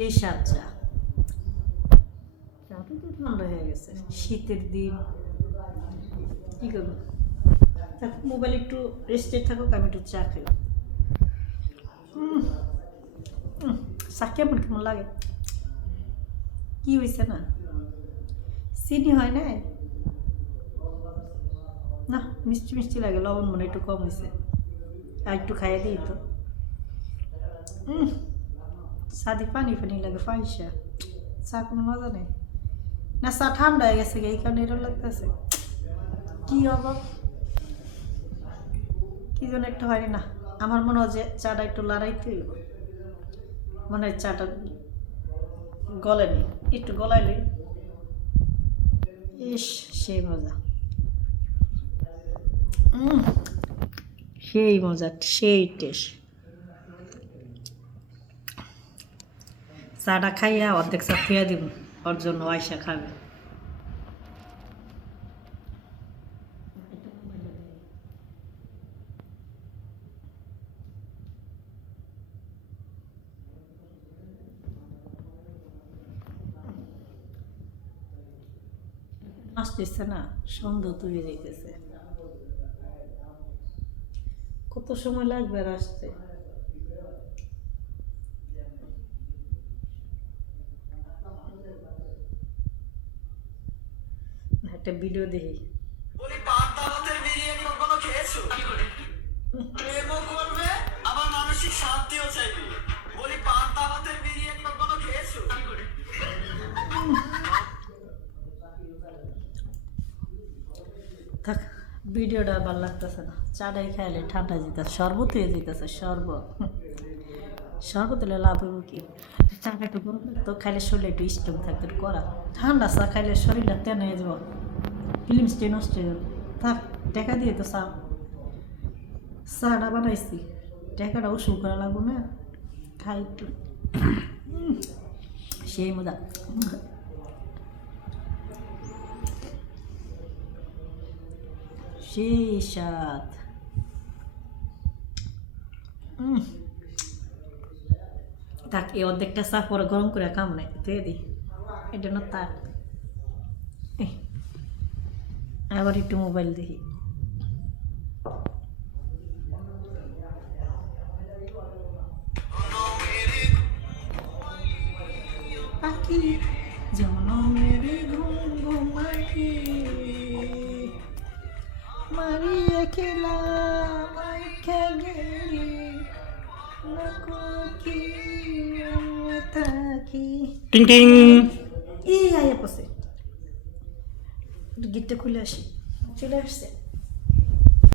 এই স্বাদ চা, চাটা তো ঠান্ডা হয়ে গেছে, শীতের দিন কী করবো, মোবাইল একটু রেস্টে থাকুক, আমি একটু চা খাই। চা কেমন কেমন লাগে, কি হয়েছে না, চিনি হয় না, না মিষ্টি মিষ্টি লাগে, লবণ মনে একটু কম হয়েছে, আর একটু খাইয়ে দিই তো। সাদি পানি পানি লাগে, পয়সা চা কোনো মজা নেই না, চা ঠান্ডা হয়ে গেছে এই কারণে এরকম লাগতেছে, কি অভাব কি যেন একটা হয় না। আমার মনে হয় যে চাটা একটু লড়াইতে হইব, মনে হয় চাটা গলেনি, একটু গলাইলে ইস সেই মজা, সেই মজা, সেই টেস্ট। চাটা খাইয়া অর্ধেক চা খেয়ে দিব, ওর জন্য আয়সা খাবে। আসতেছে না, সন্ধ্যা তৈরি যাইতেছে, কত সময় লাগবে আর আসতে। একটা ভিডিও দেখি, বলি পান্তা ভাতের বিরিয়ানি কখনো খেয়েছো? প্রেমও করবে আবার মানসিক শান্তিও চাইবে। বলি পান্তা ভাতের বিরিয়ানি কখনো খেয়েছো? থাক ভিডিওটা ভালো লাগতেছে না, চাটাই খাইলে ঠান্ডা যেতেছে, শরবত হয়ে যেতেছে, শরবত হলে লাভ হইব কি, চাটা একটু গরম তো খাইলে শরীরে একটু স্ট্রং থাকতে করা, ঠান্ডা চা খাইলে শরীরটা তেন হয়ে যাব, ফিল্ম স্টে নষ্ট হয়ে যাবে। থাক টাকা দিয়ে তো চাটা বানাইছি, টাকাটা ওষুধ করা লাগবো না, খাই একটু, সেই মজা। সেই স্বাদ, থাক এই অর্ধেকটা চা পরে গরম করে কাম নাই দিয়ে দিই, এটা না থাক, আবার একটু মোবাইল দেখি। পাখি জনমের ঘুম ঘুমাখি মারিয়ে খেলা মাইখা গেলি নাকি থাকি। টিং টিং। এই আয়া পড়ছে, গিটটা খুলে আসি, চলে আসছে।